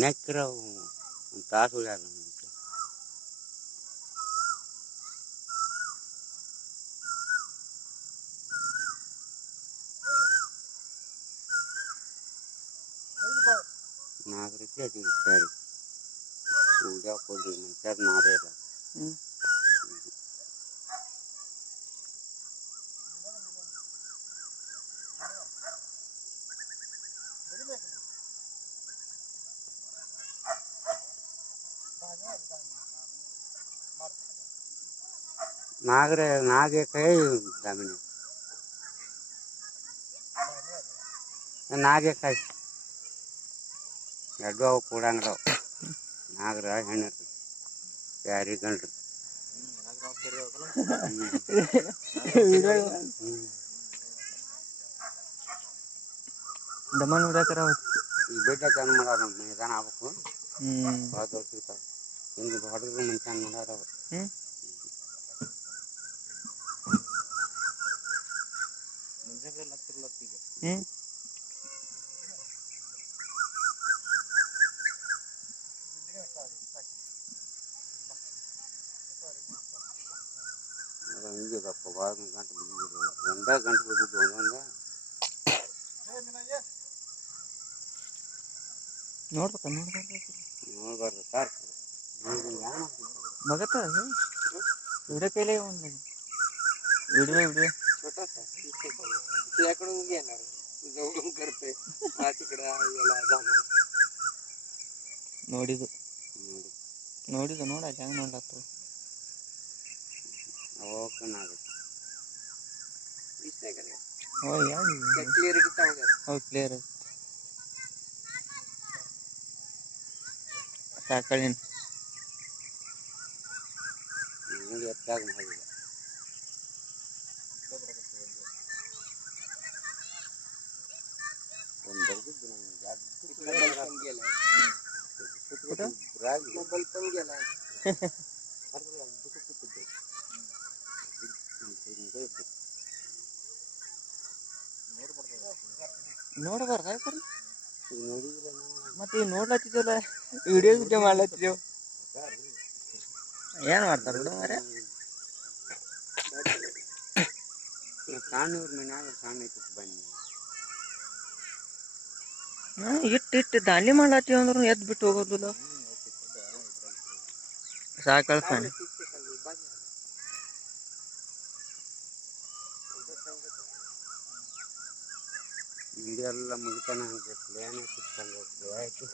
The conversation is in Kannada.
ನೆಕ್ಕಿರ ಒಂದು ತಾಸು ಉಳ್ಯಾರ ನಾಗರಿಕೆ ಅದು ಸರಿ ಉಳ್ಯಾಕ ಹೋದ್ರಿ ಮನುಷ್ಯರ್ ನಾವೇ ಇಲ್ಲ नागे कई दामिनी नागे कई एडो कूड़ंगलो नागर हेण यारी गंड्र दमन उड़ा करा बेटा जान मरा मैदान आवको बहुत दूर सिर्फ इंग बहुत दूर मंचान मरा ಹಿಂಗೆ ಭಾಳ ಗಂಟೆ ಬಿದ್ದಿದ್ರು ಒಂದ ಗಂಟೆ ಬಿದ್ದಿದ್ದು ಒಂದೊಂದ ನೋಡ್ಬಾರ್ದು ಸರ್ बघत व्हिडिओ केले व्हिडिओ छोटा सा तुझ्याकडून घेणार जवळून करते हा तिकडे याला झालं ನೋಡಿದು ನೋಡಾಕ ಹೆಂಗ್ ನೋಡ್ಲಾತು ಓಕೆ ಆಗುತ್ತೆ ಇಷ್ಟೇ ಕರೆ ಕ್ಲಿಯರಿಟಿ ಕ್ಲಿಯರ್ ಸಾಕಳಿನ ಹಿಂಗೆ ಎತ್ತಾಗ ಮಾಡಿದ ಒಂದು ಬರ್ದಿದ್ದು ನಂಗೆ मोबाईल पण गेला ನೋಡಬಾರ್ದ ಮತ್ತೆ ಈಗ ನೋಡ್ಲತ್ತಿದ್ದಲ್ಲ ವಿಡಿಯೋ ಮಾಡ್ಲತ್ತಿದ್ದೇವು ಏನ್ ಮಾಡ್ತಾರ ಹುಡುಗರ ಕಾಣೂರ್ ಮನ್ಯಾಗ ಕಾಣೈತಿ ಬನ್ನಿ ಇಟ್ಟು ದಾಂಡಿ ಮಾಡ್ಲತ್ತೀವಿ ಅಂದ್ರು ಎದ್ ಬಿಟ್ಟು ಹೋಗೋದಿಲ್ಲ ಸಾಕಳ್ತಾನೆ ಇದೆಲ್ಲ ಮುಗಿತಾನೆ ಅನ್ಸುತ್ತೆ ಏನಾಯ್ತು ಆಯ್ತು